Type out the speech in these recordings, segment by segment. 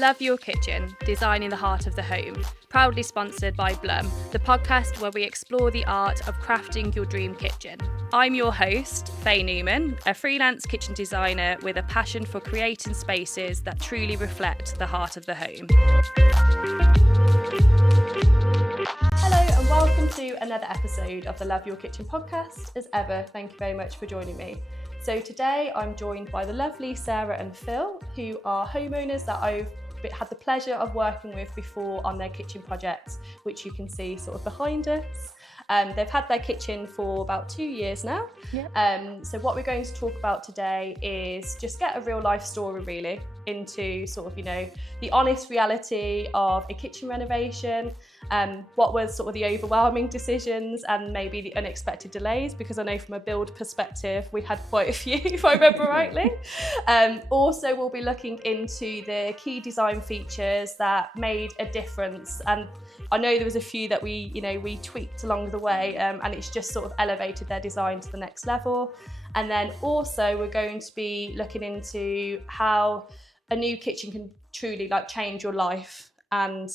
Love Your Kitchen, Design in the Heart of the Home, proudly sponsored by Blum, the podcast where we explore the art of crafting your dream kitchen. I'm your host, Faye Newman, a freelance kitchen designer with a passion for creating spaces that truly reflect the heart of the home. Hello and welcome to another episode of the Love Your Kitchen podcast. As ever, thank you very much for joining me. So today I'm joined by the lovely Sarah and Phil, who are homeowners that I've had the pleasure of working with before on their kitchen projects, which you can see sort of behind us. They've had their kitchen for about 2 years now. Yep. So what we're going to talk about today is just get a real life story really into sort of, the honest reality of a kitchen renovation, what were sort of the overwhelming decisions and maybe the unexpected delays, because I know from a build perspective we had quite a few, if I remember rightly. Also we'll be looking into the key design features that made a difference, and I know there was a few that we tweaked along the way, and it's just sort of elevated their design to the next level. And then also we're going to be looking into how a new kitchen can truly change your life, and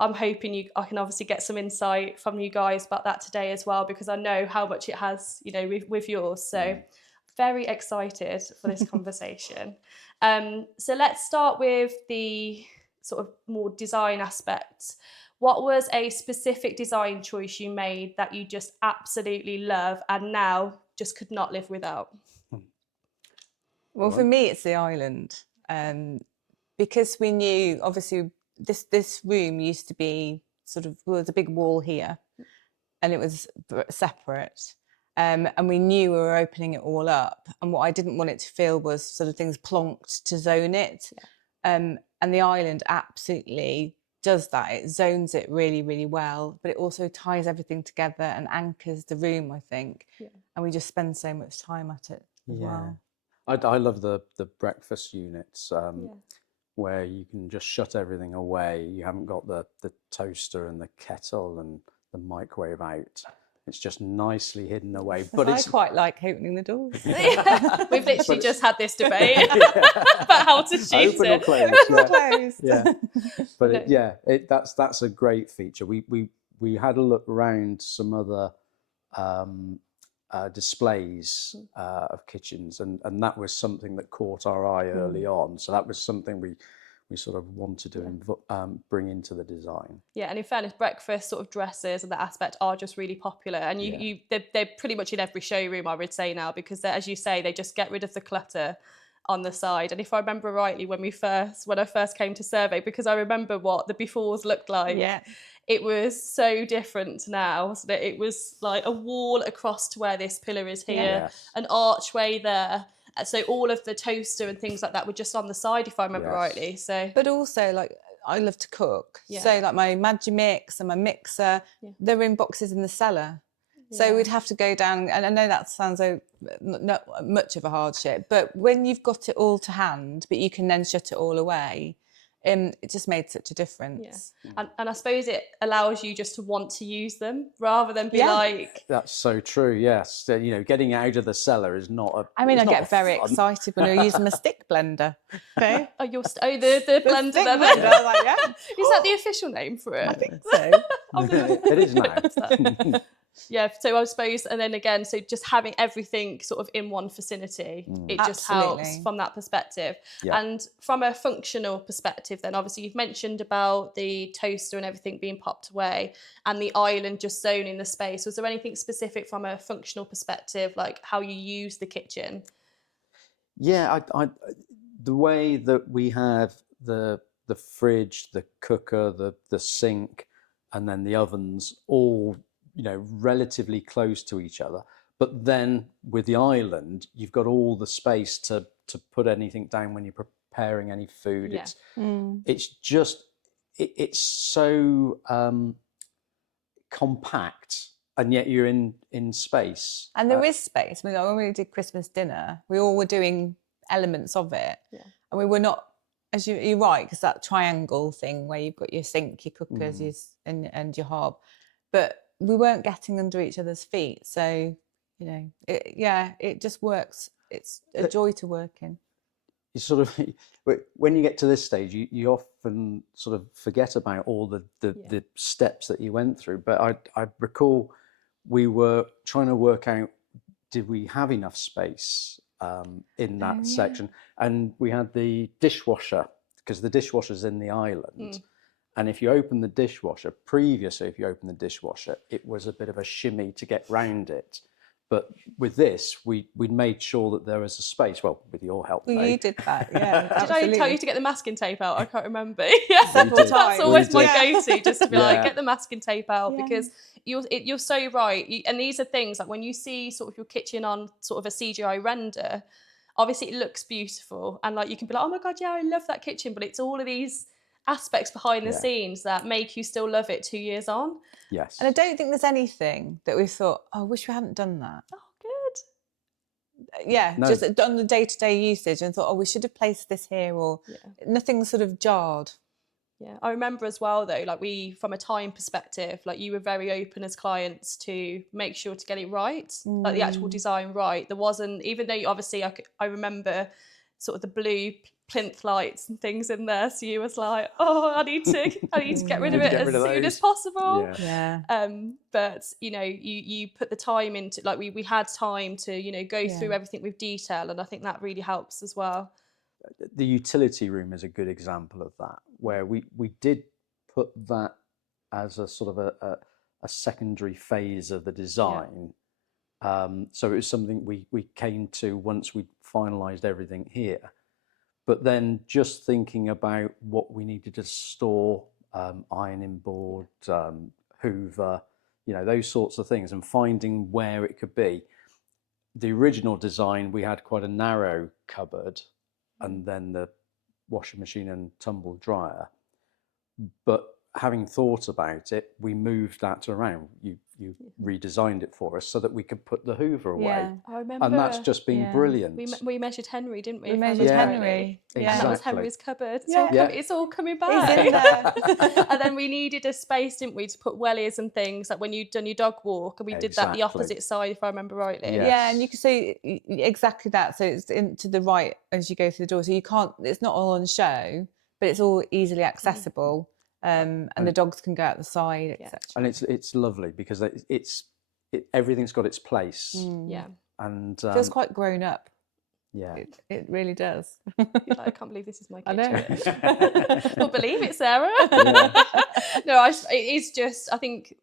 I'm hoping I can obviously get some insight from you guys about that today as well, because I know how much it has, with yours. So very excited for this conversation. So let's start with the sort of more design aspects. What was a specific design choice you made that you just absolutely love and now just could not live without? Well, for me, it's the island. Because we knew, obviously, this room used to be was a big wall here, and it was separate. And we knew we were opening it all up. And what I didn't want it to feel was sort of things plonked to zone it. Yeah. And the island absolutely does that. It zones it really, really well, but it also ties everything together and anchors the room, I think. Yeah. And we just spend so much time at it as well. I love the breakfast units where you can just shut everything away. You haven't got the toaster and the kettle and the microwave out. It's just nicely hidden away. But I quite like opening the doors. Yeah. We've literally just had this debate about how to shoot open it. Or close. But that's a great feature. We had a look around some other displays of kitchens, and that was something that caught our eye early on. So that was something we sort of wanted to bring into the design. Yeah, and in fairness, breakfast sort of dresses and that aspect are just really popular, and they're pretty much in every showroom, I would say now, because as you say, they just get rid of the clutter on the side. And if I remember rightly, when I first came to survey, because I remember what the befores looked like. Yeah. It was so different now, so that it was like a wall across to where this pillar is here, an archway there. So all of the toaster and things like that were just on the side, if I remember rightly. So, but also I love to cook. Yeah. So my Magimix and my mixer, they're in boxes in the cellar. Yeah. So we'd have to go down, and I know that sounds not much of a hardship, but when you've got it all to hand, but you can then shut it all away, it just made such a difference. Yeah. And I suppose it allows you just to want to use them rather than be like... That's so true, yes. Getting out of the cellar is not a... I get very excited when I use my stick blender. Okay? The blender there. Blender, Is that the official name for it? I think so. It is now. Yeah, so I suppose, and then again, so just having everything sort of in one vicinity, it just helps from that perspective. Yeah. And from a functional perspective then, obviously you've mentioned about the toaster and everything being popped away and the island just zoning the space. Was there anything specific from a functional perspective, like how you use the kitchen? Yeah, the way that we have the fridge, the cooker, the sink, and then the ovens all relatively close to each other, but then with the island you've got all the space to put anything down when you're preparing any food. It's so compact, and yet you're in space, and there is space. When we did Christmas dinner, we all were doing elements of it, and we were not, as you're right, because that triangle thing where you've got your sink, your cookers, and your hob, but we weren't getting under each other's feet. So, it just works. It's a joy to work in. you sort of when you get to this stage, you often sort of forget about all the steps that you went through. But I recall we were trying to work out, did we have enough space in that section? And we had the dishwasher, because the dishwasher's in the island. And if you open the dishwasher, if you open the dishwasher, it was a bit of a shimmy to get round it. But with this, we'd made sure that there was a space. Well, with your help, Well, Faye. you did that, yeah. Did Absolutely. I tell you to get the masking tape out? I can't remember. Yeah, Several times. That's always We my did. go-to, just to be like, Yeah. get the masking tape out, Yeah. because you're so right. And these are things like when you see sort of your kitchen on sort of a CGI render, obviously it looks beautiful, and like you can be like, oh my god, yeah, I love that kitchen, but it's all of these aspects behind the scenes that make you still love it 2 years on. Yes. And I don't think there's anything that we thought, oh, I wish we hadn't done that. Oh, good. Yeah, No. just on the day-to-day usage, and thought, oh, we should have placed this here, or nothing sort of jarred. Yeah, I remember as well though, like from a time perspective, like you were very open as clients to make sure to get it right, like the actual design right. There wasn't, even though obviously I remember sort of the blue plinth lights and things in there, so you was like, oh, I need to get rid of it as soon as possible. Yeah. But you know, you put the time into, like we had time to, you know, go through everything with detail, and I think that really helps as well. The utility room is a good example of that, where we did put that as a sort of a secondary phase of the design. So it was something we came to once we finalised everything here. But then just thinking about what we needed to store, ironing board, Hoover, you know, those sorts of things, and finding where it could be. The original design, we had quite a narrow cupboard, and then the washing machine and tumble dryer. But having thought about it, we moved that around. You redesigned it for us so that we could put the Hoover away. Yeah. I remember. And that's just been brilliant. We measured Henry, didn't we? We if I measured remember Henry. rightly? Yeah. And that was Exactly. Henry's cupboard. It's all coming He's back. in there. And then we needed a space, didn't we, to put wellies and things, like when you'd done your dog walk, and we did that the opposite side, if I remember rightly. Yes. Yeah, and you can see exactly that. So it's to the right as you go through the door. So you can't, it's not all on show, but it's all easily accessible. And the dogs can go out the side, etc. And it's lovely because everything's got its place. Yeah. And feels quite grown up. Yeah. It really does. You're like, I can't believe this is my I kitchen. know. Well, believe it, Sarah. No, it is just, I think,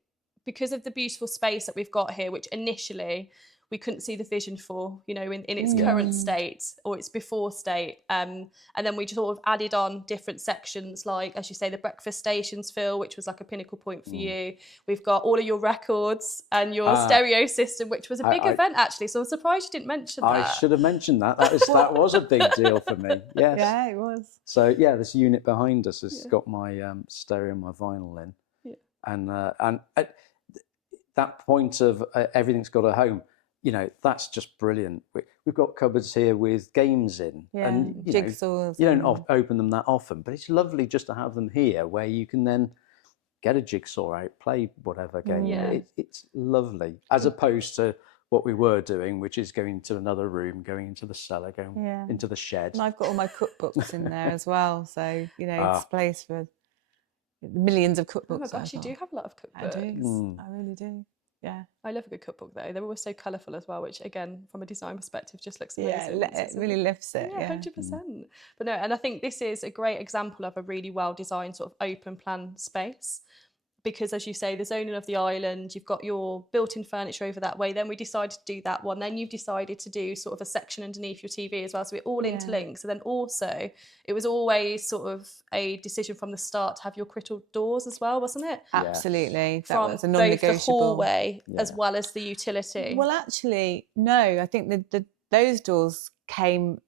because of the beautiful space that we've got here, which initially we couldn't see the vision for, you know, in its current state or its before state. And then we just sort of added on different sections, like, as you say, the breakfast stations, Phil, which was like a pinnacle point for you. We've got all of your records and your stereo system, which was a big event, actually. So I'm surprised you didn't mention that. I should have mentioned that. That was a big deal for me. Yes. Yeah, it was. So yeah, this unit behind us has got my stereo and my vinyl in. Yeah. And at that point of everything's got a home, you know, that's just brilliant. We've got cupboards here with games in, and jigsaws. You don't open them that often, but it's lovely just to have them here, where you can then get a jigsaw out, play whatever game. Yeah. It's lovely, as opposed to what we were doing, which is going to another room, going into the cellar, going into the shed. And I've got all my cookbooks in there as well, so you know it's a place for millions of cookbooks. Oh my gosh, you do have a lot of cookbooks. I do. I really do. Yeah. I love a good cookbook though. They're always so colourful as well, which again, from a design perspective, just looks amazing. Yeah, it really lifts it. Yeah, 100%. But no, and I think this is a great example of a really well designed sort of open plan space. Because as you say, the zoning of the island, you've got your built-in furniture over that way. Then we decided to do that one. Then you've decided to do sort of a section underneath your TV as well. So it all interlinks. And then also, it was always sort of a decision from the start to have your crystal doors as well, wasn't it? Absolutely. That From was a non-negotiable. both the hallway as well as the utility. Well, actually, no. I think those doors came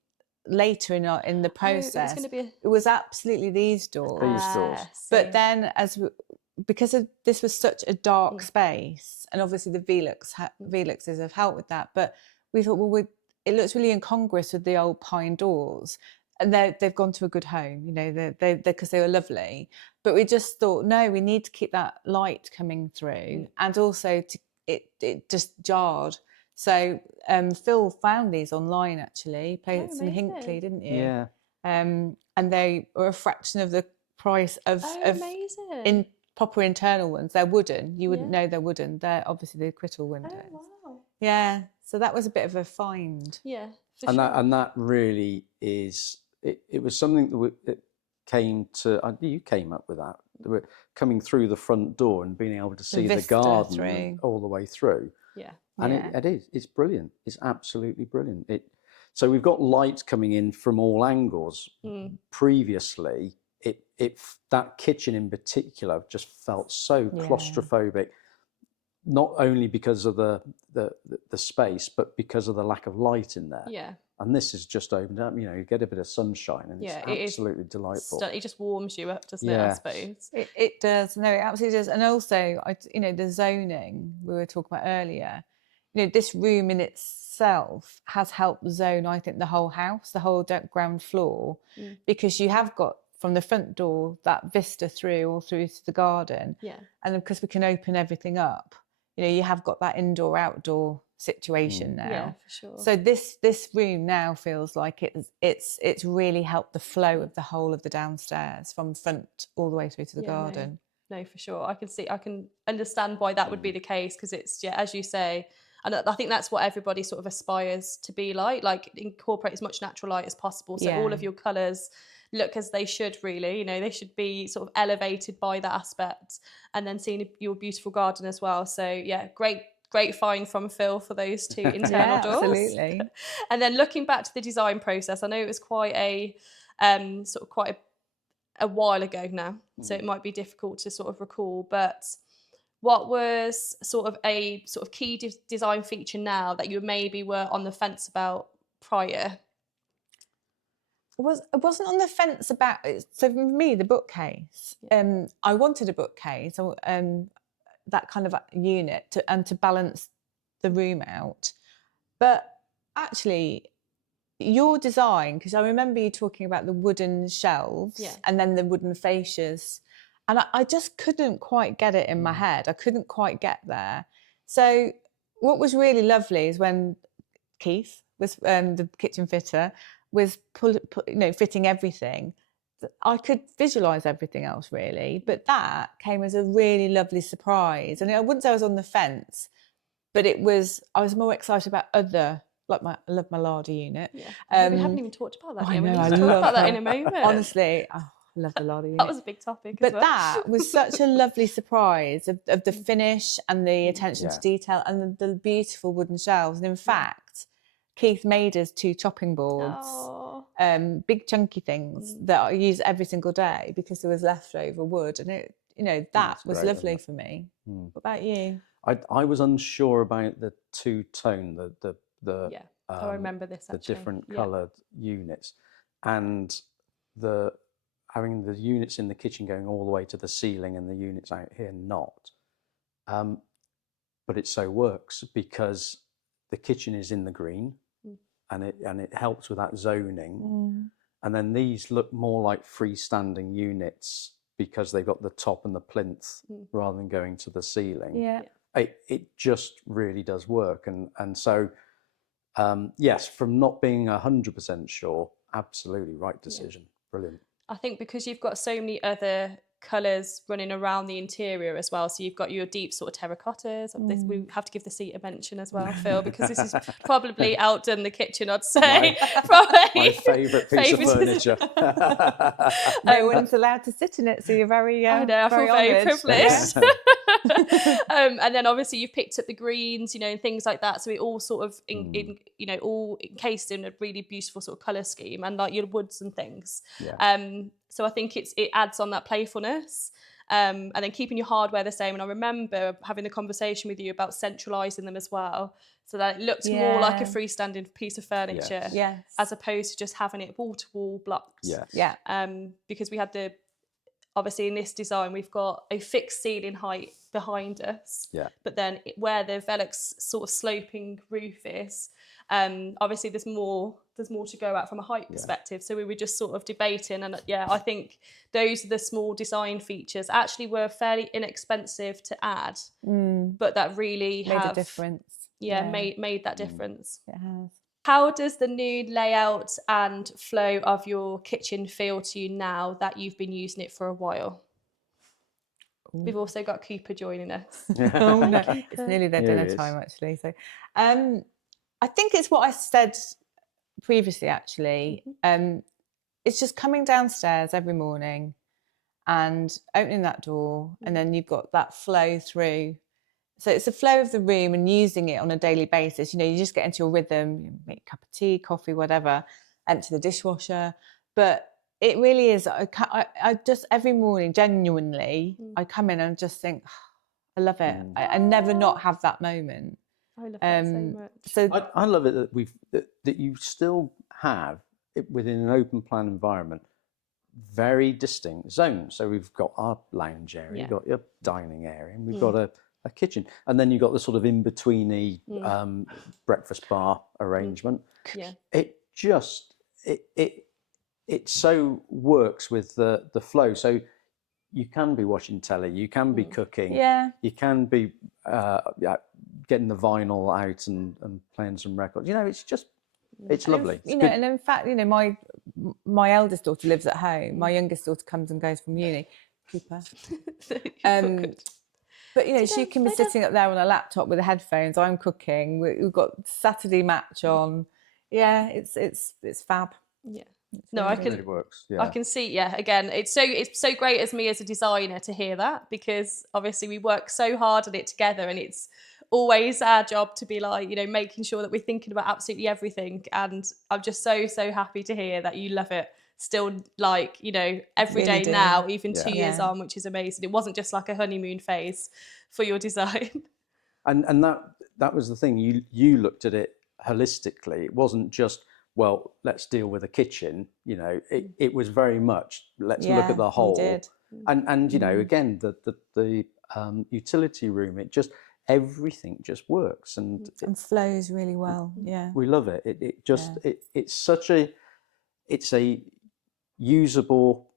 later in the process. It was absolutely these doors. These doors. But then because this was such a dark space, and obviously the Veluxes have helped with that, but we thought, well, it looks really incongruous with the old pine doors, and they've gone to a good home, you know, because they were lovely. But we just thought, no, we need to keep that light coming through, and also it just jarred So Phil found these online actually. Played Oh, in amazing. Hinckley, didn't you? Yeah. And they were a fraction of the price of Oh, amazing. in proper internal ones. They're wooden. You wouldn't Yeah. know they're wooden. They're obviously the acquittal windows. Oh, wow. Yeah. So that was a bit of a find. Yeah, for And sure. that really is it was something that came to you came up with that. Coming through the front door and being able to see the vista garden through. all the way through. Yeah. And Yeah. it's brilliant. It's absolutely brilliant. So we've got light coming in from all angles. Previously, that kitchen in particular just felt so claustrophobic, not only because of the space, but because of the lack of light in there. Yeah. And this has just opened up. You get a bit of sunshine, and Yeah, it's absolutely delightful. It just warms you up, doesn't it? I suppose It does. No, it absolutely does. And also, the zoning we were talking about earlier. This room in itself has helped zone, I think, the whole house, the whole ground floor, because you have got from the front door that vista through all through to the garden. Yeah. And because we can open everything up, you have got that indoor outdoor situation now. Yeah, for sure. So this room now feels like it's really helped the flow of the whole of the downstairs from front all the way through to the garden. No, for sure. I can understand why that would be the case, because it's, as you say, and I think that's what everybody sort of aspires to be like incorporate as much natural light as possible. So all of your colours look as they should, really. They should be sort of elevated by that aspect, and then seeing your beautiful garden as well. So yeah, great find from Phil for those two internal doors. Absolutely. And then looking back to the design process, I know it was quite a while ago now, so it might be difficult to sort of recall, but what was sort of a key design feature now that you maybe were on the fence about prior? I wasn't on the fence about it. So for me, the bookcase, I wanted a bookcase, that kind of unit to balance the room out. But actually, your design, because I remember you talking about the wooden shelves and then the wooden fascias, and I just couldn't quite get it in my head. I couldn't quite get there. So what was really lovely is when Keith was the kitchen fitter was fitting everything. I could visualise everything else really, but that came as a really lovely surprise. And I wouldn't say I was on the fence, but I was more excited about other. I love my larder unit. Yeah. We haven't even talked about that yet. We need I to talk love about that in a moment. Honestly, I love the larder unit. That was a big topic but as well. That was such a lovely surprise of the finish and the attention to detail and the beautiful wooden shelves. And in fact, Keith made us 2 chopping boards, big chunky things that I use every single day because there was leftover wood, and it, that was great, lovely for me. What about you? I was unsure about the two-tone, I remember this actually. The different coloured units, and having the units in the kitchen going all the way to the ceiling and the units out here not. But it so works because the kitchen is in the green, and it helps with that zoning. And then these look more like freestanding units because they've got the top and the plinth rather than going to the ceiling. It just really does work. And so, yes, from not being 100% sure, absolutely right decision. Brilliant. I think because you've got so many other colours running around the interior as well. So you've got your deep sort of terracottas. We have to give the seat a mention as well, Phil, because this is probably outdone the kitchen, I'd say. My favourite piece of furniture. No one's allowed to sit in it, so you're very I know, I feel very privileged. Yeah. And then obviously you've picked up the greens, and things like that. So it all sort of all encased in a really beautiful sort of colour scheme, and like your woods and things. So I think it adds on that playfulness, and then keeping your hardware the same. And I remember having the conversation with you about centralising them as well, so that it looked more like a freestanding piece of furniture, as opposed to just having it wall-to-wall blocked. Because we had obviously in this design we've got a fixed ceiling height behind us, but then where the Velux sort of sloping roof is, obviously there's more to go at from a height perspective. So we were just sort of debating, and I think those are the small design features. Actually were fairly inexpensive to add, but that really made a difference. made that difference. It has. How does the new layout and flow of your kitchen feel to you now that you've been using it for a while? We've also got Cooper joining us. Oh no, it's nearly their Here dinner he is. time actually. So, I think it's what I said previously. Actually, it's just coming downstairs every morning and opening that door, and then you've got that flow through. So it's the flow of the room and using it on a daily basis. You know, you just get into your rhythm, you make a cup of tea, coffee, whatever, empty the dishwasher. But it really is, I just, every morning, genuinely, I come in and just think, I love it. I never not have that moment. I love that so much. So I love it that that you still have it within an open plan environment, very distinct zones. So we've got our lounge area, you've got your dining area, and we've got a kitchen, and then you've got the sort of in-betweeny breakfast bar arrangement. It just it so works with the flow. So you can be watching telly, you can be cooking, you can be getting the vinyl out and playing some records. You know, it's just it's lovely. You know, and in fact, you know, my eldest daughter lives at home. My youngest daughter comes and goes from uni. Cooper. But you know, she can be sitting up there on a laptop with the headphones. I'm cooking. We've got Saturday match on. Yeah, it's fab. Yeah. No, I can. It really works. Yeah. I can see. Yeah. Again, it's so great as me as a designer to hear that, because obviously we work so hard on it together, and it's always our job to be like, you know, making sure that we're thinking about absolutely everything. And I'm just so happy to hear that you love it still, like, you know, every day now, even 2 years on, which is amazing. It wasn't just like a honeymoon phase for your design. And that was the thing. You looked at it holistically. It wasn't just, well, let's deal with a kitchen. You know, it was very much, let's look at the whole. And you know, again, the utility room, it just, everything just works and flows really well. Yeah, we love it. It just it's a usable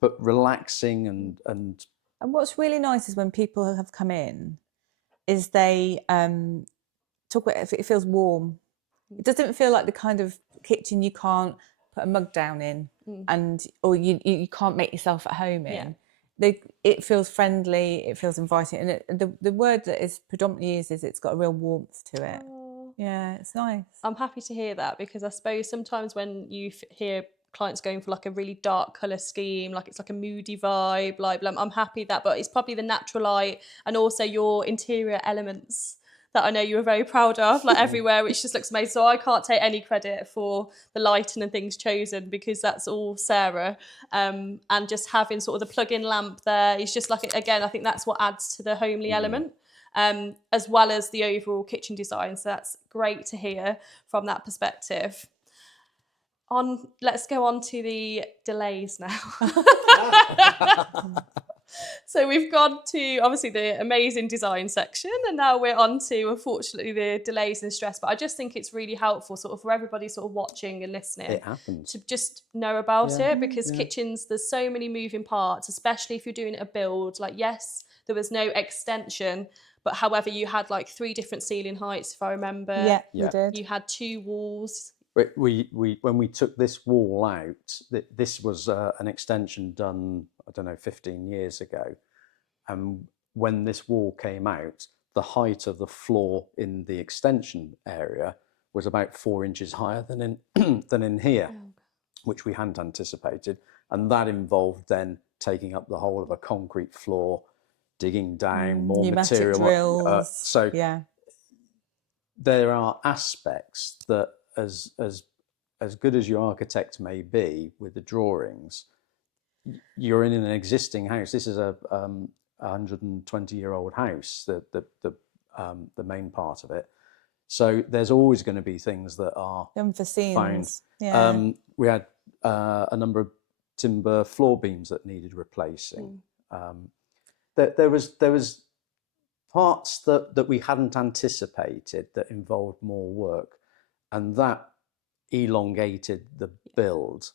but relaxing and what's really nice is when people have come in, is they talk about it feels warm. It doesn't feel like the kind of kitchen you can't put a mug down in and or you can't make yourself at home in. It feels friendly, it feels inviting, and the word that is predominantly used is it's got a real warmth to it. Yeah, it's nice. I'm happy to hear that, because I suppose sometimes when you hear clients going for like a really dark colour scheme, like it's like a moody vibe, like I'm happy that, but it's probably the natural light and also your interior elements that I know you were very proud of, like everywhere, which just looks amazing. So I can't take any credit for the lighting and things chosen, because that's all Sarah. And just having sort of the plug-in lamp there is just like, again, I think that's what adds to the homely element, as well as the overall kitchen design. So that's great to hear from that perspective. Let's go on to the delays now. So we've gone to obviously the amazing design section, and now we're on to, unfortunately, the delays and stress. But I just think it's really helpful sort of for everybody sort of watching and listening, it happens, to just know about it, because kitchens, there's so many moving parts, especially if you're doing a build. Like, yes, there was no extension, but however, you had like 3 different ceiling heights, if I remember. Yeah, we did. You had 2 walls. We when we took this wall out, this was an extension done, I don't know, 15 years ago. And when this wall came out, the height of the floor in the extension area was about 4 inches higher than in here, which we hadn't anticipated. And that involved then taking up the whole of a concrete floor, digging down, more material. Drills. There are aspects that, as good as your architect may be with the drawings, you're in an existing house. This is a 120-year-old house, the main part of it. So there's always going to be things that are unforeseen. We had a number of timber floor beams that needed replacing. There was parts that we hadn't anticipated that involved more work, and that elongated the build.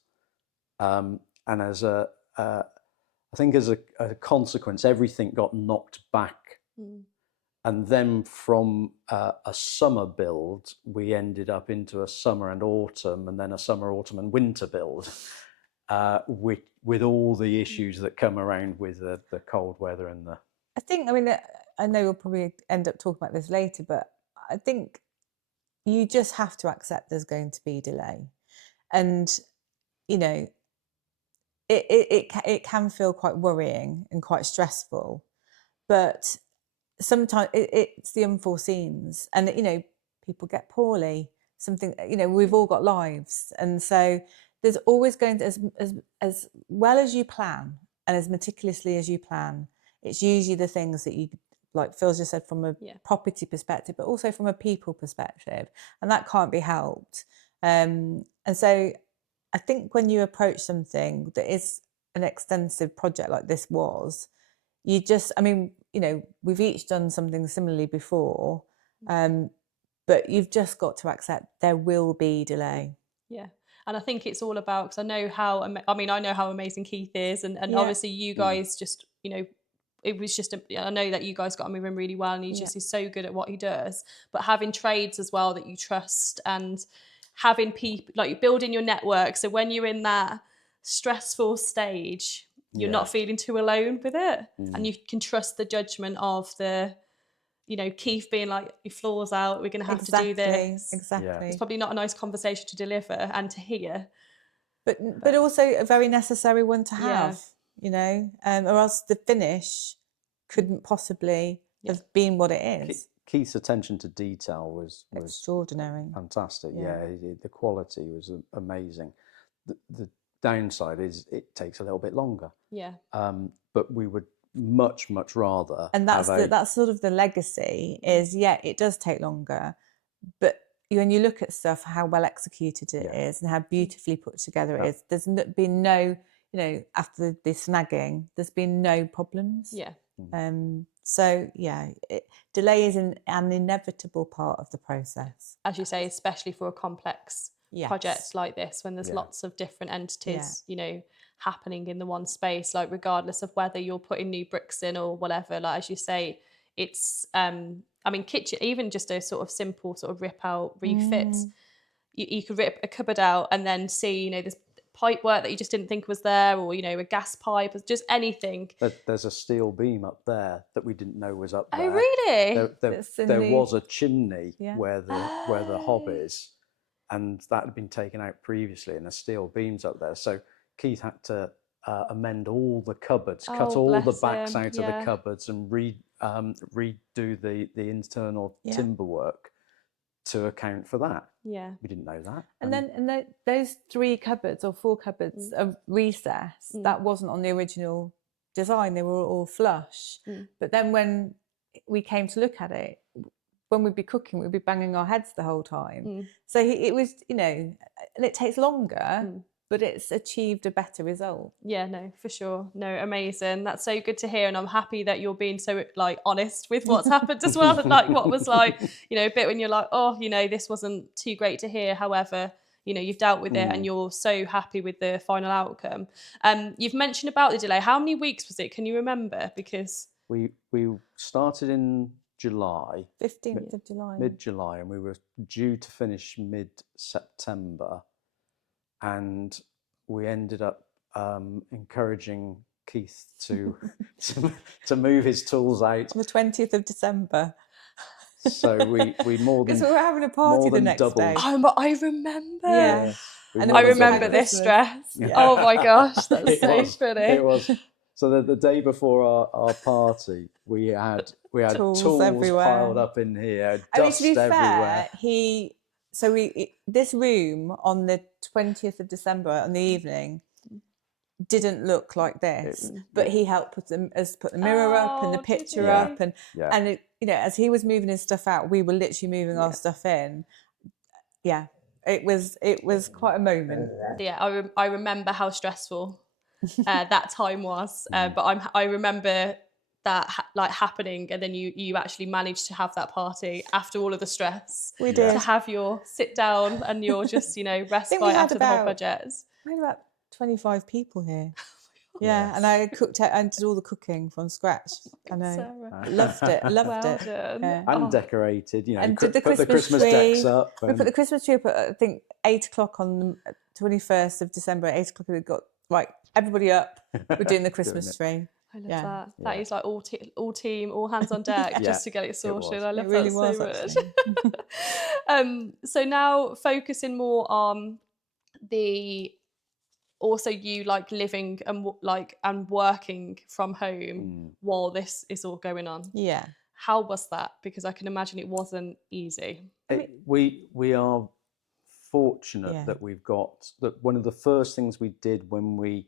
And as I think as a consequence, everything got knocked back And then from a summer build, we ended up into a summer and autumn, and then a summer, autumn, and winter build, with all the issues that come around with the cold weather and the. I think, I mean, I know we'll probably end up talking about this later, but I think you just have to accept there's going to be delay. And, you know, it can feel quite worrying and quite stressful, but sometimes it's the unforeseens, and, you know, people get poorly, something, you know, we've all got lives. And so there's always going to, as well as you plan and as meticulously as you plan, it's usually the things that you, like Phil just said, from a property perspective, but also from a people perspective, and that can't be helped. And so I think when you approach something that is an extensive project like this was, you just, I mean, you know, we've each done something similarly before, but you've just got to accept there will be delay. Yeah. And I think it's all about, because I know how, I mean, I know how amazing Keith is, and obviously you guys just, you know, it was just, I know that you guys got on with him really well, and he just is so good at what he does. But having trades as well that you trust, and having people, like building your network. So when you're in that stressful stage, you're not feeling too alone with it. And you can trust the judgment of the, you know, Keith being like, your floor's out, we're going to have to do this. Exactly. It's probably not a nice conversation to deliver and to hear. But also a very necessary one to have, you know, or else the finish couldn't possibly have been what it is. Keith's attention to detail was extraordinary. Fantastic. Yeah, the quality was amazing. The downside is it takes a little bit longer. Yeah. But we would much rather. And that's sort of the legacy is, it does take longer, but when you look at stuff, how well executed it is and how beautifully put together it is, there's been no, you know, after the snagging, there's been no problems. Yeah. So delay is an inevitable part of the process. As you say, especially for a complex project like this, when there's lots of different entities, you know, happening in the one space, like regardless of whether you're putting new bricks in or whatever, like as you say, it's I mean, kitchen, even just a sort of simple sort of rip out, refit, you could rip a cupboard out and then see, you know, there's pipe work that you just didn't think was there, or, you know, a gas pipe, just anything. There's a steel beam up there that we didn't know was up there. Oh, really? There was a chimney where the hob is, and that had been taken out previously, and the steel beams up there. So Keith had to amend all the cupboards, cut all the backs out of the cupboards, and redo the internal timber work to account for that. Yeah, we didn't know that. And those 3 cupboards or 4 cupboards of recess, that wasn't on the original design. They were all flush. But then when we came to look at it, when we'd be cooking, we'd be banging our heads the whole time. So it was, you know, and it takes longer, but it's achieved a better result. Yeah, no, for sure. No, amazing. That's so good to hear. And I'm happy that you're being so like honest with what's happened as well. And like what was like, you know, a bit when you're like, oh, you know, this wasn't too great to hear. However, you know, you've dealt with it and you're so happy with the final outcome. You've mentioned about the delay. How many weeks was it? Can you remember? Because we started in July. 15th of July. Mid-July, and we were due to finish mid-September. And we ended up encouraging Keith to move his tools out on the 20th of December. So we more than, because we were having a party the next day. Oh, I remember. Yeah. And I remember this stress. Yeah. Oh my gosh, that's so funny. It was. So the day before our party, we had tools everywhere, piled up in here, dust to be everywhere. Fair, this room on the 20th of December on the evening didn't look like this, but he helped put the mirror up and the picture up, and it, you know, as he was moving his stuff out, we were literally moving our stuff in. Yeah, it was quite a moment. Yeah, I remember how stressful that time was, but I remember that happening, and then you actually managed to have that party after all of the stress. We did. To have your sit down and your just, you know, respite after the whole project. We had about 25 people here. Yeah, and I cooked it and did all the cooking from scratch. I know. Sarah. Loved it. Loved Well it. done. Yeah. And Oh, decorated, you know, And put did the the Christmas Christmas decks tree. up. We put the Christmas tree up at, I think, 8 o'clock on the 21st of December. At 8 o'clock, we got right, everybody up. We're doing the Christmas tree. I love Yeah. that. That Yeah. is like all team, all hands on deck Yeah, just to get it sorted. was. I love It really that was, so much. actually. So now focusing more on the also you like living and and working from home while this is all going on. Yeah. How was that? Because I can imagine it wasn't easy. We are fortunate Yeah. that we've got that. One of the first things we did when we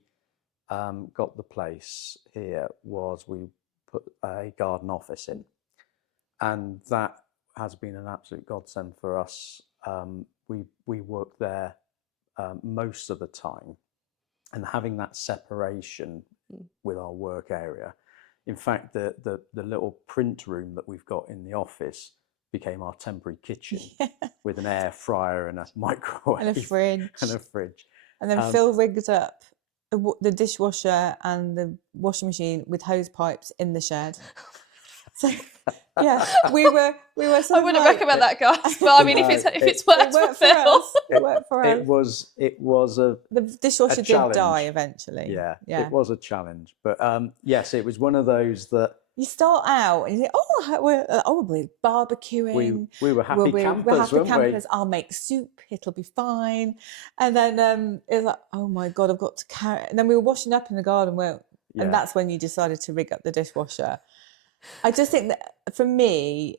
got the place here was we put a garden office in, and that has been an absolute godsend for us. We work there most of the time, and having that separation with our work area. In fact, the little print room that we've got in the office became our temporary kitchen with an air fryer and a microwave And a fridge. and a fridge. And then Phil rigged up the dishwasher and the washing machine with hose pipes in the shed. So yeah, we were. I wouldn't recommend that, guys. But I mean, if it's worked for Phil, it worked for us. It was a The dishwasher did challenge. die eventually. Yeah, yeah. It was a challenge, but yes, it was one of those that you start out and you think, we're barbecuing. we were happy campers, we're happy weren't campers. we? I'll make soup. It'll be fine. And then it was like, oh my God, I've got to carry. And then we were washing up in the garden, and that's when you decided to rig up the dishwasher. I just think that for me,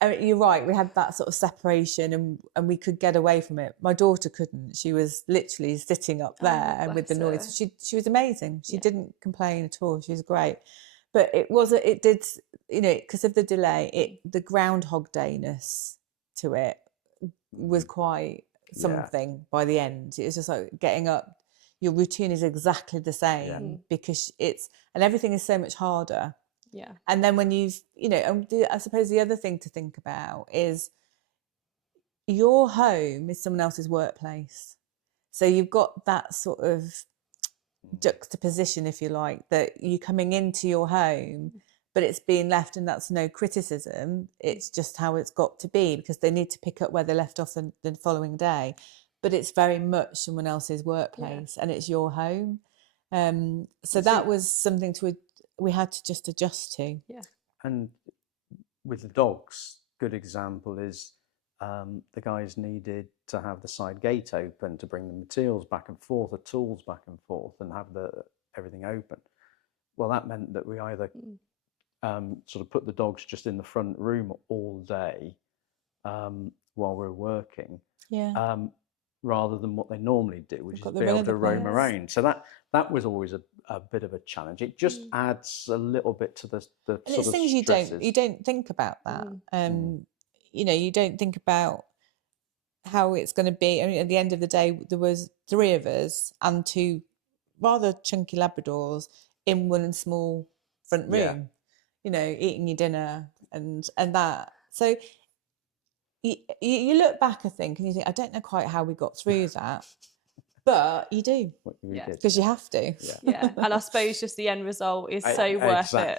I mean, you're right. We had that sort of separation, and we could get away from it. My daughter couldn't. She was literally sitting up there and with the noise. her. She was amazing. She didn't complain at all. She was great. But it did, because of the delay, the Groundhog Dayness to it was quite something by the end. It was just like getting up. Your routine is exactly the same because and everything is so much harder. Yeah. And then when I suppose the other thing to think about is your home is someone else's workplace. So you've got that sort of juxtaposition, if you like, that you're coming into your home, but it's being left, and that's no criticism. It's just how it's got to be because they need to pick up where they left off the following day. But it's very much someone else's workplace and it's your home. So that was something we had to just adjust to. Yeah. And with the dogs, good example is the guys needed to have the side gate open to bring the materials back and forth, the tools back and forth, and have everything open. Well, that meant that we either sort of put the dogs just in the front room all day while we're working, rather than what they normally do, which is be able to roam around. So that was always a bit of a challenge. It just adds a little bit to the and sort it's of things stresses. you don't think about that. You don't think about how it's going to be. I mean, at the end of the day, there was 3 of us and 2 rather chunky Labradors in one small front room, eating your dinner and that. So you look back, I think, and you think, I don't know quite how we got through that, but you do, because you have to. Yeah, and I suppose just the end result is so worth it.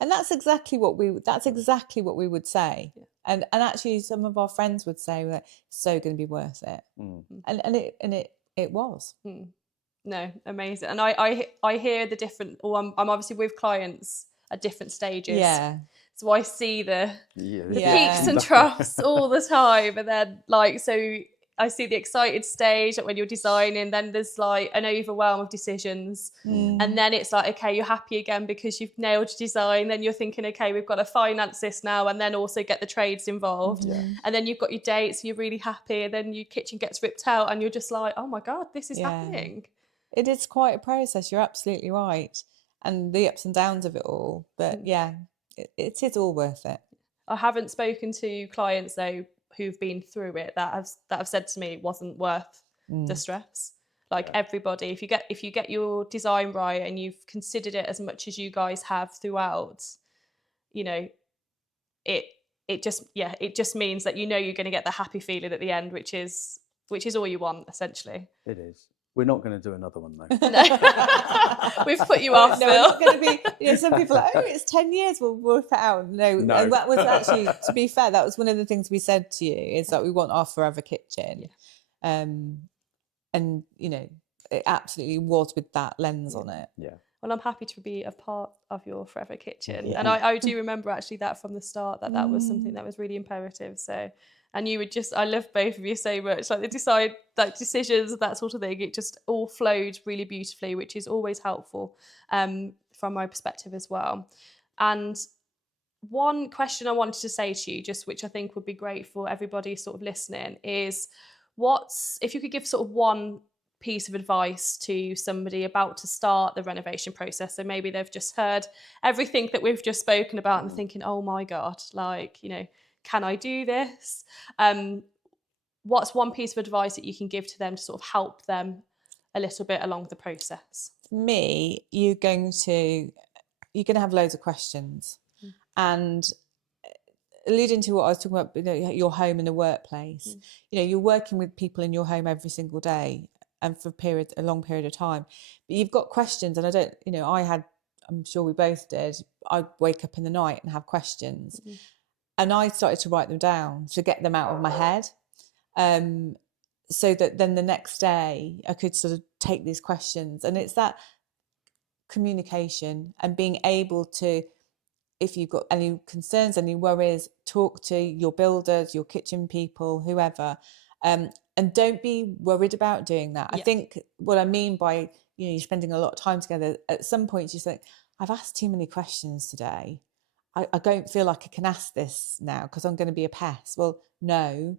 And that's exactly what we would say. Yeah. And actually, some of our friends would say that it's so going to be worth it, and it was. No, amazing. And I hear the different. Or I'm obviously with clients at different stages. Yeah. So I see the peaks and troughs all the time, and then so I see the excited stage when you're designing. Then there's like an overwhelm of decisions, and then it's like, okay, you're happy again because you've nailed your design. Then you're thinking, okay, we've got to finance this now, and then also get the trades involved. And then you've got your dates, so you're really happy. And then your kitchen gets ripped out, and you're just like, oh my God, this is happening. It is quite a process. You're absolutely right, and the ups and downs of it all. But it is all worth it. I haven't spoken to clients though who've been through it that have said to me it wasn't worth the stress. Like everybody, if you get your design right and you've considered it as much as you guys have throughout, it just means that you're going to get the happy feeling at the end, which is all you want essentially. It is. We're not going to do another one though. No. We've put you off, No, Phil. it's going to be, some people are like, oh, it's 10 years, we'll work it out. No, No. and that was actually, to be fair, that was one of the things we said to you, is that we want our forever kitchen. And, it absolutely was with that lens on it. Yeah. Well, I'm happy to be a part of your forever kitchen. And I do remember actually that from the start, that was something that was really imperative. So, and you would I love both of you so much, like decisions, that sort of thing. It just all flowed really beautifully, which is always helpful from my perspective as well. And one question I wanted to say to you, just which I think would be great for everybody sort of listening, is if you could give sort of one piece of advice to somebody about to start the renovation process. So maybe they've just heard everything that we've just spoken about and thinking, oh my God, can I do this? What's one piece of advice that you can give to them to sort of help them a little bit along the process? For me, you're going to have loads of questions. And alluding to what I was talking about, your home and the workplace, you're working with people in your home every single day and for a long period of time, but you've got questions. And I'm sure we both did, I'd wake up in the night and have questions, and I started to write them down to get them out of my head, so that then the next day I could sort of take these questions. And it's that communication and being able to, if you've got any concerns, any worries, talk to your builders, your kitchen people, whoever, and don't be worried about doing that. I think what I mean by, you're spending a lot of time together, at some point you think, I've asked too many questions today. I don't feel like I can ask this now because I'm going to be a pest. Well, no,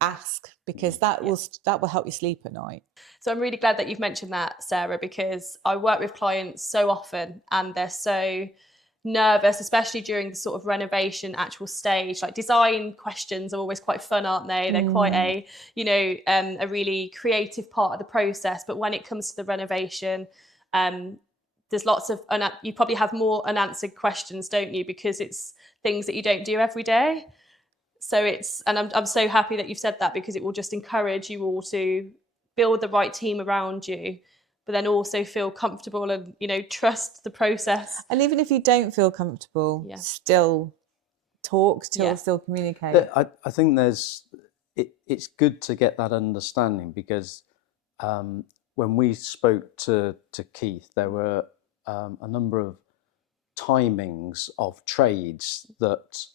ask, because that will help you sleep at night. So I'm really glad that you've mentioned that, Sarah, because I work with clients so often and they're so nervous, especially during the sort of renovation actual stage. Like, design questions are always quite fun, aren't they? They're quite a really creative part of the process. But when it comes to the renovation, there's lots of, you probably have more unanswered questions, don't you? Because it's things that you don't do every day. So I'm so happy that you've said that, because it will just encourage you all to build the right team around you, but then also feel comfortable and, trust the process. And even if you don't feel comfortable, still talk, still communicate. I think it's good to get that understanding, because when we spoke to Keith, there were a number of timings of trades that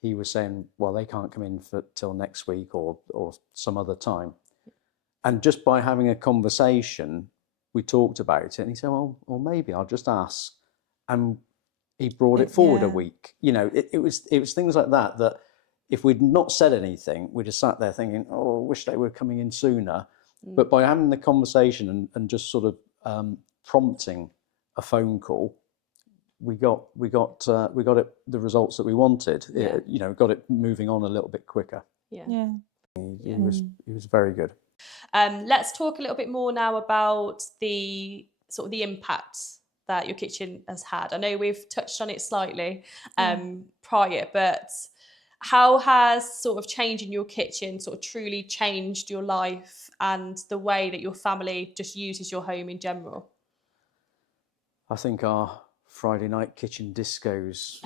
he was saying, well, they can't come in till next week or some other time. And just by having a conversation, we talked about it, and he said, well, maybe I'll just ask. And he brought it forward a week. It was things like that if we'd not said anything, we'd have sat there thinking, oh, I wish they were coming in sooner. But by having the conversation and just sort of prompting a phone call, we got the results that we wanted. Got it moving on a little bit quicker. He was very good. Let's talk a little bit more now about the sort of the impact that your kitchen has had. I know we've touched on it slightly prior, but how has sort of changing your kitchen sort of truly changed your life and the way that your family just uses your home in general? I think our Friday night kitchen discos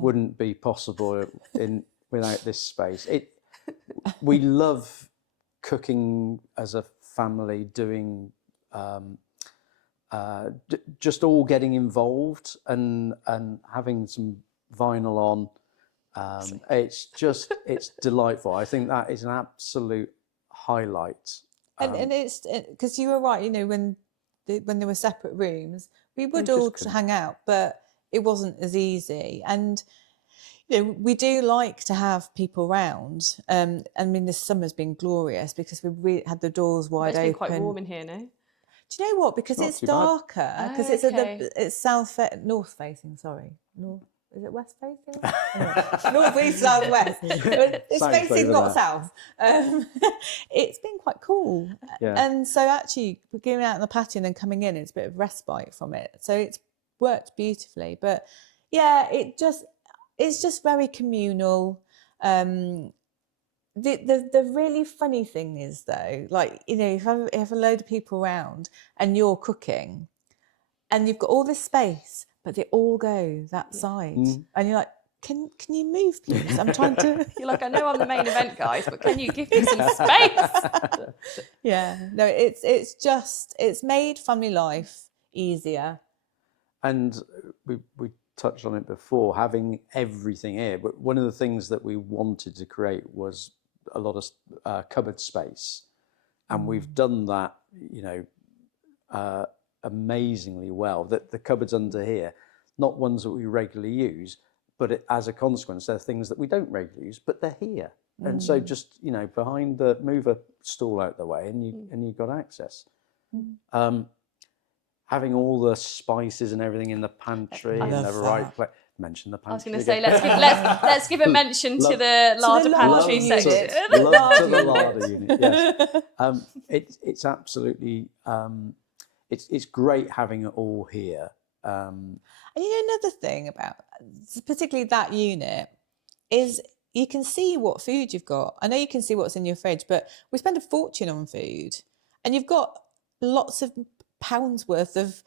wouldn't be possible without this space. We love cooking as a family, doing just all getting involved and having some vinyl on. It's delightful. I think that is an absolute highlight. And it's because you were right, when there were separate rooms, we would all hang out, but it wasn't as easy. And we do like to have people round. I mean, this summer's been glorious because we had the doors wide open. It's been quite warm in here, no? Do you know what? Because it's darker. Because it's it's north facing. Sorry, north. Is it west facing? North, east, south, west. It's facing not south. It's been quite cool. Yeah. And so actually, going out on the patio and then coming in, it's a bit of respite from it. So it's worked beautifully. But yeah, it's just very communal. the really funny thing is though, like, you know, if you have a load of people around and you're cooking and you've got all this space, but they all go that side, and you're like, can you move, please? I'm trying to. You're like, I know I'm the main event, guys, but can you give me some space? Yeah, no, it's made family life easier. And we touched on it before, having everything here. But one of the things that we wanted to create was a lot of cupboard space, and we've done that, you know, amazingly well. That the cupboards under here, not ones that we regularly use, but as a consequence, they're things that we don't regularly use, but they're here. And so just, you know, behind move a stool out the way, and you've got access. Having all the spices and everything in the pantry in the right place. Mention the pantry. I was going to say, let's give a mention to the larder pantry section. To the larder unit. Yes. It's absolutely it's great having it all here. And you know, another thing about particularly that unit is you can see what food you've got. I know you can see what's in your fridge, but we spend a fortune on food, and you've got lots of pounds worth of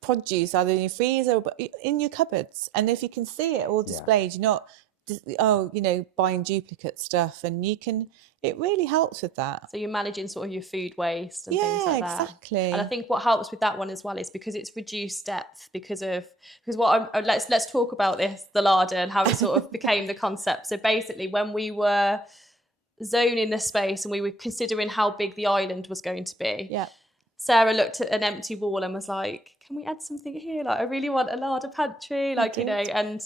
produce either in your freezer or in your cupboards. And if you can see it all displayed, you're not, you know, buying duplicate stuff, and it really helps with that. So you're managing sort of your food waste and things like that. Yeah, exactly. And I think what helps with that one as well is because it's reduced depth because let's talk about the larder and how it sort of became the concept. So basically, when we were zoning the space and we were considering how big the island was going to be, Sarah looked at an empty wall and was like, can we add something here? Like, I really want a larder pantry, like, you know, and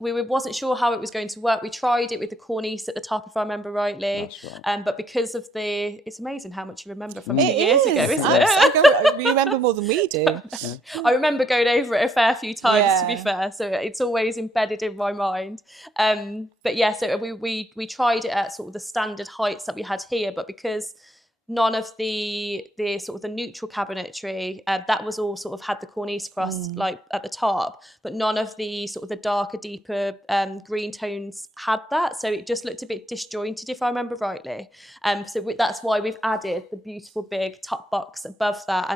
we wasn't sure how it was going to work. We tried it with the cornice at the top, if I remember rightly. That's right. But because of it's amazing how much you remember from 2 years ago, isn't it? I remember more than we do. I remember going over it a fair few times, to be fair. So it's always embedded in my mind. But yeah, so we tried it at sort of the standard heights that we had here, but because none of the sort of the neutral cabinetry, that was all sort of had the cornice across like at the top, but none of the sort of the darker, deeper green tones had that. So it just looked a bit disjointed, if I remember rightly. So that's why we've added the beautiful big top box above that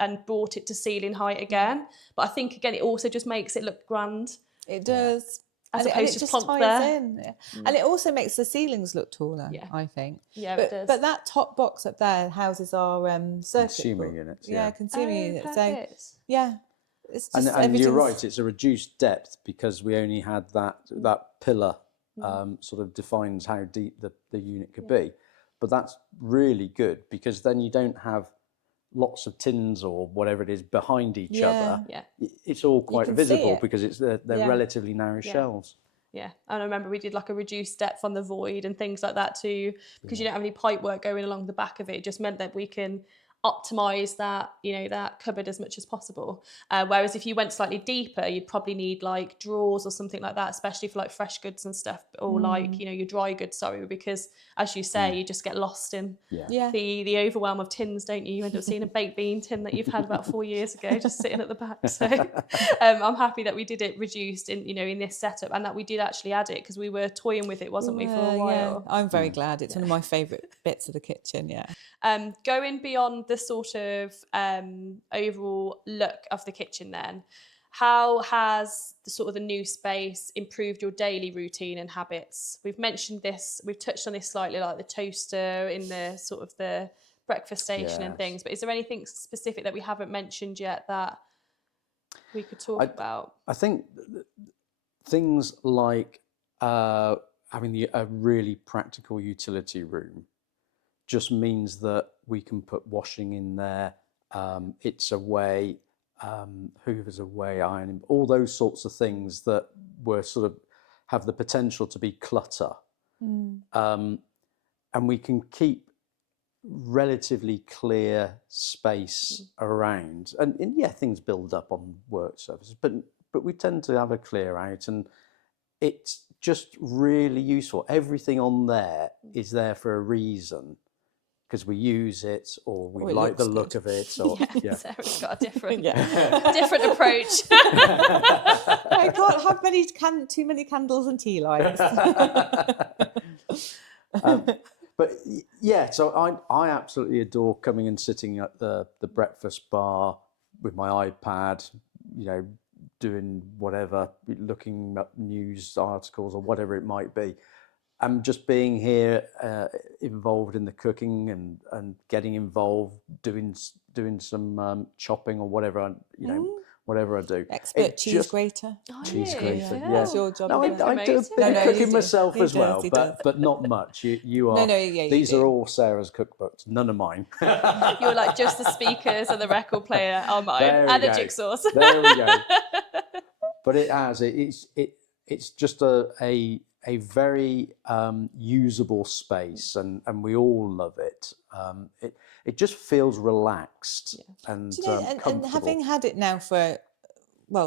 and brought it to ceiling height again. But I think, again, it also just makes it look grand. It does. As opposed to just plonk ties there. in. And it also makes the ceilings look taller, I think. Yeah, it does. But that top box up there houses our circuit Consumer board. units. Consumer units. Perfect. So, yeah. It's just And you're right, it's a reduced depth because we only had that pillar sort of defines how deep the unit could be. But that's really good because then you don't have lots of tins or whatever it is behind each other. Yeah. It's all quite visible because they're relatively narrow Yeah. shelves. Yeah, and I remember we did like a reduced depth on the void and things like that too, because you don't have any pipe work going along the back of it. It just meant that we can optimize that, you know, that cupboard as much as possible. Whereas if you went slightly deeper, you'd probably need like drawers or something like that, especially for like fresh goods and stuff, or like, you know, your dry goods, because as you say, you just get lost in the overwhelm of tins, don't you? You end up seeing a baked bean tin that you've had about 4 years ago just sitting at the back. So I'm happy that we did it reduced in this setup, and that we did actually add it because we were toying with it, wasn't we, for a while. I'm very glad. It's one of my favourite bits of the kitchen, Going beyond the sort of overall look of the kitchen then, how has the sort of the new space improved your daily routine and habits? We've mentioned this, we've touched on this slightly, like the toaster in the sort of the breakfast station and things, but is there anything specific that we haven't mentioned yet that we could talk about? I think things like having a really practical utility room just means that we can put washing in there, it's away, hoovers away, ironing, all those sorts of things that were sort of have the potential to be clutter. And we can keep relatively clear space around. And things build up on work surfaces, but we tend to have a clear out, and it's just really useful. Everything on there is there for a reason, because we use it or we like the look of it. Or, Sarah's got a different different approach. I can't have too many candles and tea lights. But yeah, so I absolutely adore coming and sitting at the breakfast bar with my iPad, you know, doing whatever, looking up news articles or whatever it might be. And just being here, involved in the cooking and getting involved, doing some chopping or whatever, whatever I do. Expert cheese grater. Cheese grater, Yeah. yeah. That's your job. No, isn't it? I do a bit No, of no, cooking you do. myself He as does, well, he but not much. You are. No, yeah, you these do. are all Sarah's cookbooks, none of mine. You're like just the speakers and the record player are mine, and a jigsaw. There we go. But it's just a very usable space, and we all love it. It just feels relaxed and comfortable. And having had it now for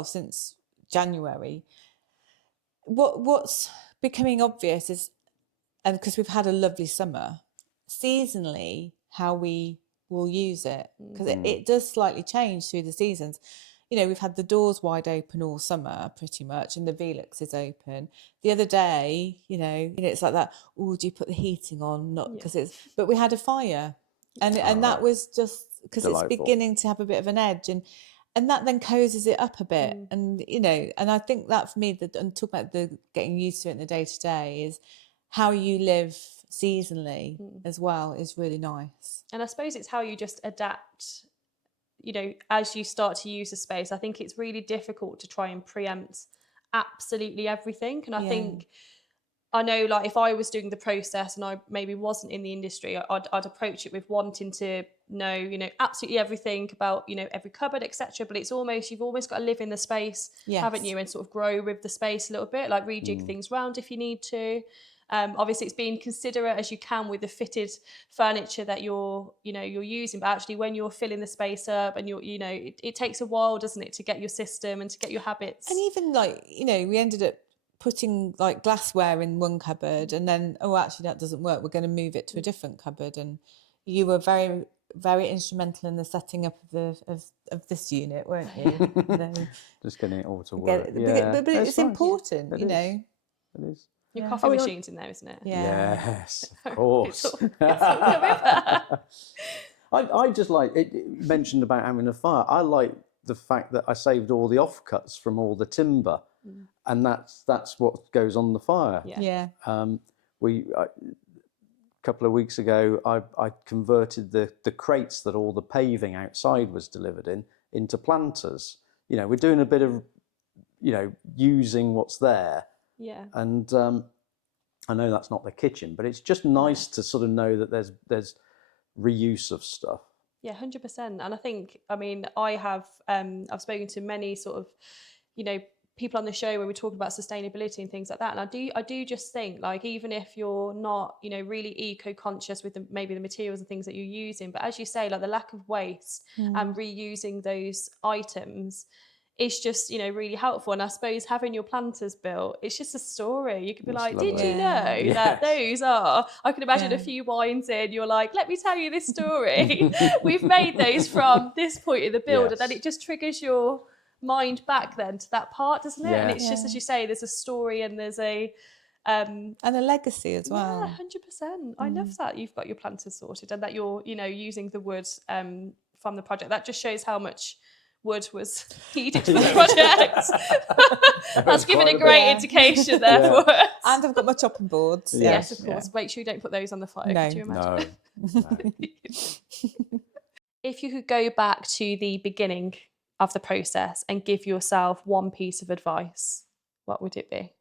since January, what's becoming obvious is, and because we've had a lovely summer, seasonally how we will use it, because it does slightly change through the seasons. You know, we've had the doors wide open all summer pretty much, and the Velux is open. The other day, you know, it's like that. Oh, do you put the heating on? Not because but we had a fire, and that was just because it's beginning to have a bit of an edge, and that then cozies it up a bit, and you know, and I think that for me, and talk about the getting used to it in the day to day, is how you live seasonally as well is really nice. And I suppose it's how you just adapt, you know, as you start to use the space. I think it's really difficult to try and preempt absolutely everything. And I think, I know, like, if I was doing the process and I maybe wasn't in the industry, I'd approach it with wanting to know, you know, absolutely everything about, you know, every cupboard, etc. But it's almost, you've almost got to live in the space, haven't you, and sort of grow with the space a little bit, like rejig things round if you need to. Obviously, it's being considerate as you can with the fitted furniture that you're using, but actually when you're filling the space up and it takes a while, doesn't it, to get your system and to get your habits. And even like, you know, we ended up putting like glassware in one cupboard, and then actually that doesn't work, we're going to move it to a different cupboard. And you were very, very instrumental in the setting up of this unit, weren't you? Just getting it all to work. But it's important, It you is. know. It is. Your coffee machine's in there, isn't it? Yes, of course. I just like it. You mentioned about having a fire. I like the fact that I saved all the offcuts from all the timber, and that's what goes on the fire. Yeah. A couple of weeks ago, I converted the crates that all the paving outside was delivered into planters. You know, we're doing a bit of, you know, using what's there. Yeah. And I know that's not the kitchen, but it's just nice to sort of know that there's reuse of stuff. Yeah, 100%. And I think, I mean, I've spoken to many sort of, you know, people on the show where we talk about sustainability and things like that. And I do just think, like, even if you're not, you know, really eco-conscious with maybe the materials and things that you're using, but as you say, like the lack of waste and reusing those items, it's just, you know, really helpful. And I suppose having your planters built, it's just a story. You could be That's like, lovely. did you know that those are, I can imagine a few wines in, you're like, let me tell you this story. We've made those from this point in the build. And then it just triggers your mind back then to that part, doesn't it? And it's just, as you say, there's a story and there's a... and a legacy as well. Yeah, 100%. I love that you've got your planters sorted and that you're, you know, using the wood from the project. That just shows how much wood was needed for the project. That's given a great indication there for us. And I've got my chopping boards. Yes, of course. Make sure you don't put those on the fire. No. Could you imagine? No. If you could go back to the beginning of the process and give yourself one piece of advice, what would it be?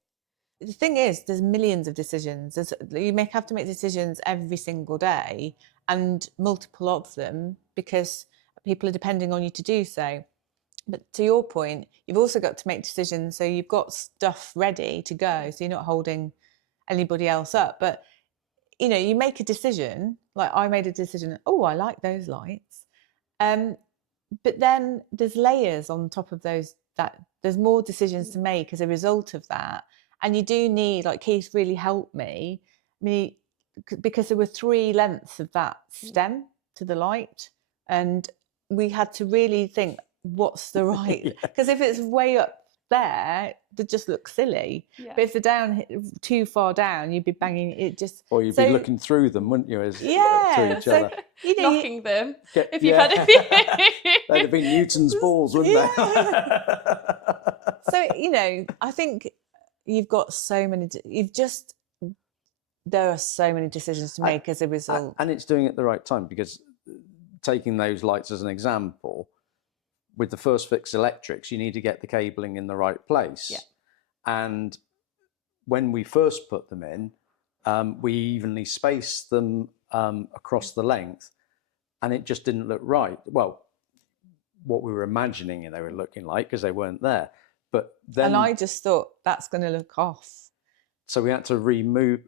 The thing is, there's millions of decisions. You have to make decisions every single day, and multiple of them, because people are depending on you to do so. But to your point, you've also got to make decisions so you've got stuff ready to go, so you're not holding anybody else up. But, you know, you make a decision, like I made a decision, I like those lights. But then there's layers on top of those, that there's more decisions to make as a result of that. And you do need, like Keith really helped me, because there were 3 lengths of that stem to the light. And we had to really think, what's the right, because if it's way up there, they just look silly. Yeah. But if they're down too far down, you'd be banging it just. Or you'd be looking through them, wouldn't you? Through each other. You know, Knocking them. If you've Yeah. had a They'd have been Newton's balls, wouldn't So, you know, I think you've got so many, there are so many decisions to make as a result. And it's doing it at the right time, because taking those lights as an example, with the first fix electrics, you need to get the cabling in the right place. Yeah. And when we first put them in, we evenly spaced them across the length, and it just didn't look right. Well, what we were imagining they were looking like, because they weren't there. But then, and I just thought that's going to look off. So we had to move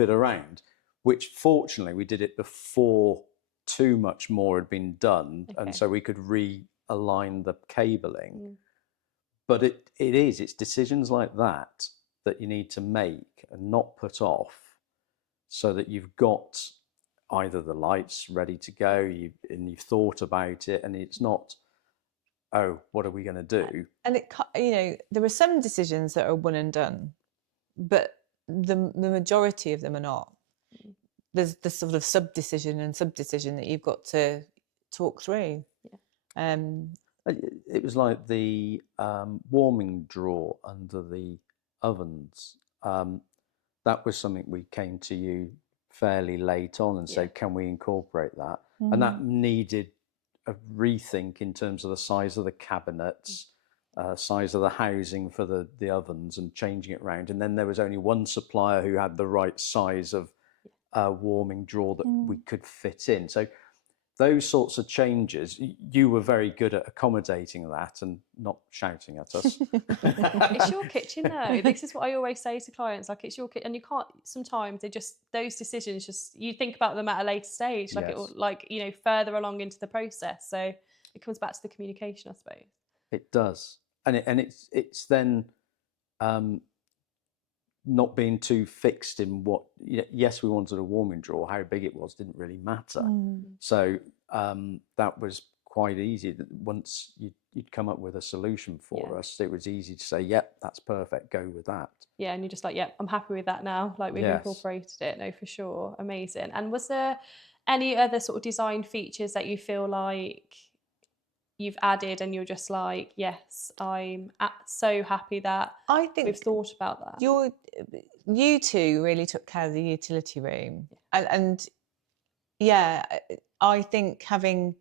it around, which fortunately we did it before too much more had been done, and so we could realign the cabling. But it's decisions like that you need to make and not put off, so that you've got either the lights ready to go, you've thought about it, and it's not, oh, what are we going to do? And there are some decisions that are one and done, but the majority of them are not. There's the sort of sub-decision that you've got to talk through. It was like the warming drawer under the ovens. That was something we came to you fairly late on and said, can we incorporate that? And that needed a rethink in terms of the size of the cabinets, size of the housing for the ovens, and changing it around. And then there was only one supplier who had the right size of warming drawer that we could fit in. So those sorts of changes, you were very good at accommodating that and not shouting at us. It's your kitchen though. This is what I always say to clients, like, it's your kitchen, and you can't, sometimes those decisions you think about them at a later stage, like it will, like, further along into the process. So it comes back to the communication, I suppose. It does. And it's then not being too fixed in what, yes, we wanted a warming drawer, how big it was didn't really matter. So that was quite easy. Once you'd come up with a solution for us, it was easy to say, yep, that's perfect, go with that. Yeah, and you're just like, yep, I'm happy with that now, like we've incorporated it. No, for sure. Amazing. And was there any other sort of design features that you feel like you've added and you're just like, yes, I'm so happy that I think we've thought about that? You two really took care of the utility room. And I think having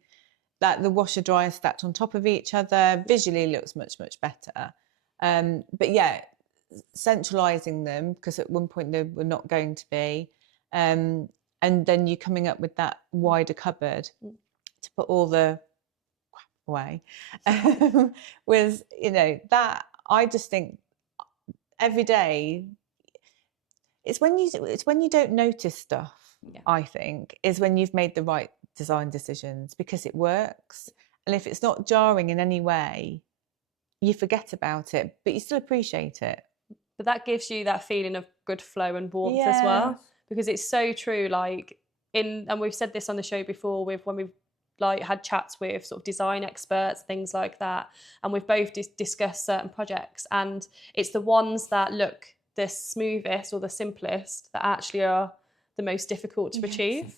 the washer dryer stacked on top of each other visually looks much, much better. But centralising them, because at one point they were not going to be, and then you coming up with that wider cupboard to put all the way was that I just think every day it's when you don't notice stuff. I think is when you've made the right design decisions, because it works, and if it's not jarring in any way, you forget about it, but you still appreciate it. But that gives you that feeling of good flow and warmth as well, because it's so true. Like and we've said this on the show before, when we've had chats with sort of design experts, things like that, and we've both discussed certain projects, and it's the ones that look the smoothest or the simplest that actually are the most difficult to achieve.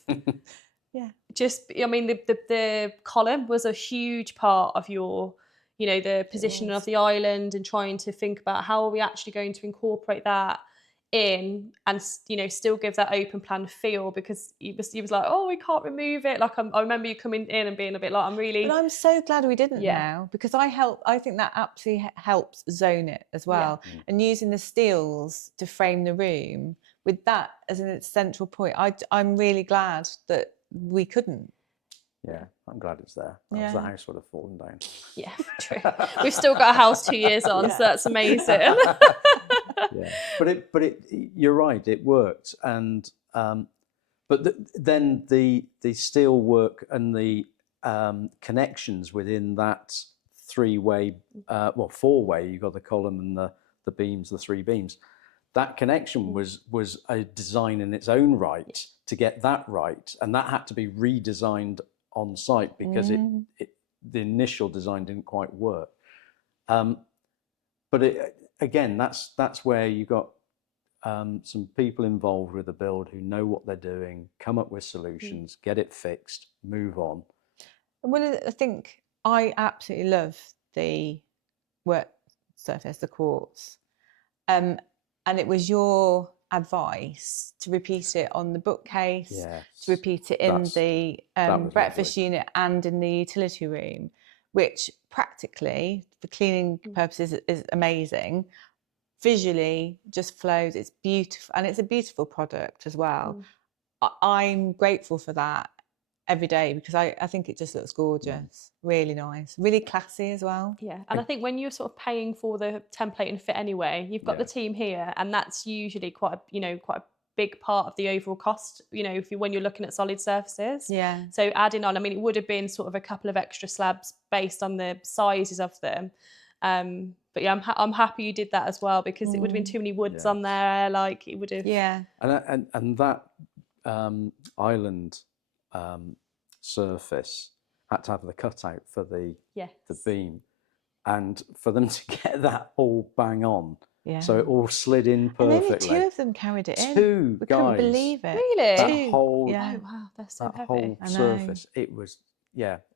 The column was a huge part of your, the positioning of the island, and trying to think about how are we actually going to incorporate that in, and still give that open plan feel, because he was like, oh, we can't remove it. Like I remember you coming in and being a bit like, but I'm so glad we didn't now, because I think that absolutely helps zone it as well. And using the steels to frame the room with that as a central point, I'm really glad that we couldn't. Yeah, I'm glad it's there. Else the house would have fallen down. Yeah, true. We've still got a house 2 years on, so that's amazing. But you're right, it worked. And then the steel work and the connections within that four-way, you got the column and the beams, the three beams. That connection was a design in its own right to get that right, and that had to be redesigned on site because the initial design didn't quite work. but again, that's where you got some people involved with the build who know what they're doing, come up with solutions, get it fixed, move on. Well, I think I absolutely love the work surface, the quartz. And it was your advice to repeat it on the bookcase, to repeat it in the breakfast unit and in the utility room, which practically, for cleaning purposes, is amazing. Visually, just flows. It's beautiful, and it's a beautiful product as well. I'm grateful for that every day because I think it just looks gorgeous, really nice, really classy as well. Yeah, and I think when you're sort of paying for the template and fit anyway, you've got the team here, and that's usually quite a big part of the overall cost, when you're looking at solid surfaces. Yeah. So adding on, I mean, it would have been sort of a couple of extra slabs based on the sizes of them. But yeah, I'm happy you did that as well, because it would have been too many woods on there. Like it would have. Yeah. And that island surface had to have the cutout for the beam, and for them to get that all bang on. Yeah. So it all slid in perfectly. And only 2 of them carried it in. Two we guys. Couldn't believe it. Really? That whole, oh wow, they're so that heavy. whole surface. It was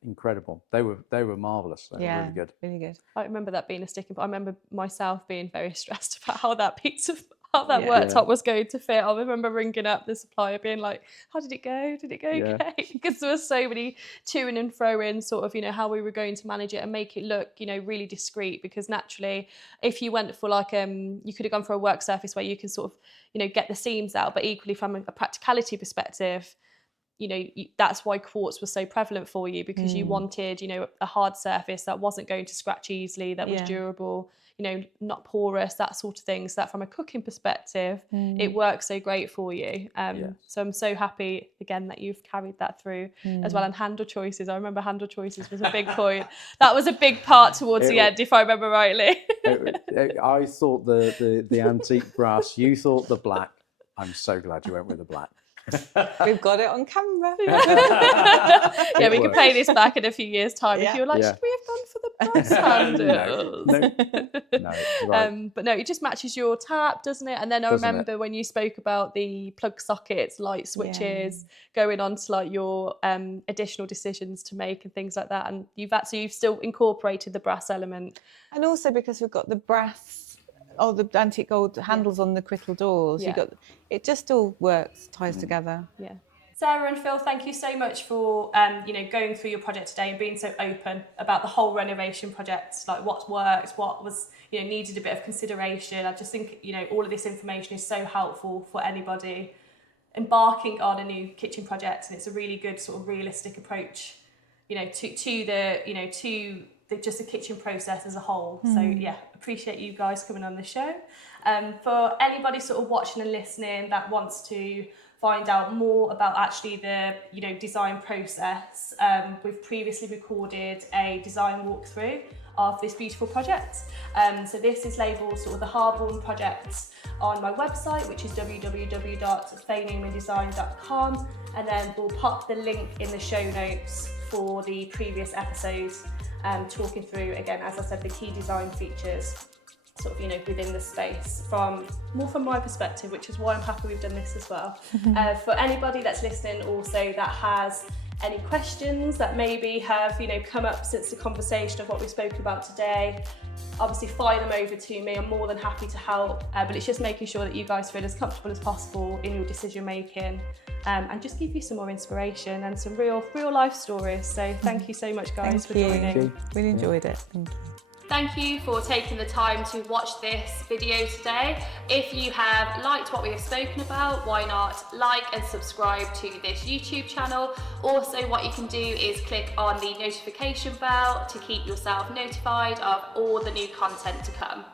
incredible. They were marvelous. They were really good. Really good. I remember that being a sticking point. I remember myself being very stressed about how that worktop was going to fit. I remember ringing up the supplier being like, how did it go? Did it go okay? Because there were so many to-ing and fro-in, sort of, how we were going to manage it and make it look, really discreet. Because naturally, if you went for like, you could have gone for a work surface where you can sort of, get the seams out, but equally from a practicality perspective, that's why quartz was so prevalent for you, because you wanted, a hard surface that wasn't going to scratch easily, that was durable, not porous, that sort of thing. So that from a cooking perspective, it works so great for you. So I'm so happy again that you've carried that through as well. And handle choices, I remember handle choices was a big point. That was a big part towards the end, if I remember rightly. I thought the antique brass, you thought the black. I'm so glad you went with the black. We've got it on camera. Yeah, we can play this back in a few years' time if you're like, should we have gone for the brass handles? No, right. But no, it just matches your tap, doesn't it? And then I remember when you spoke about the plug sockets, light switches, going on to like your additional decisions to make and things like that. And you've still incorporated the brass element. And also because we've got the brass, the antique gold handles on the crystal doors. It just all works, ties together. Yeah. Sarah and Phil, thank you so much for going through your project today and being so open about the whole renovation project, like what worked, what was needed a bit of consideration. I just think all of this information is so helpful for anybody embarking on a new kitchen project, and it's a really good sort of realistic approach, to just the kitchen process as a whole. So yeah, appreciate you guys coming on the show. For anybody sort of watching and listening that wants to find out more about actually the design process, we've previously recorded a design walkthrough of this beautiful project. So this is labelled sort of the Harborne project on my website, which is www.fayenewmandesign.com, and then we'll pop the link in the show notes for the previous episodes, talking through, again, as I said, the key design features sort of within the space from my perspective, which is why I'm happy we've done this as well. For anybody that's listening also that has any questions that maybe have come up since the conversation of what we've spoken about today, obviously fire them over to me. I'm more than happy to help, but it's just making sure that you guys feel as comfortable as possible in your decision making, and just give you some more inspiration and some real life stories. So thank you so much, guys, for joining. Really enjoyed it. Thank you. Thank you for taking the time to watch this video today. If you have liked what we have spoken about, why not like and subscribe to this YouTube channel. Also, what you can do is click on the notification bell to keep yourself notified of all the new content to come.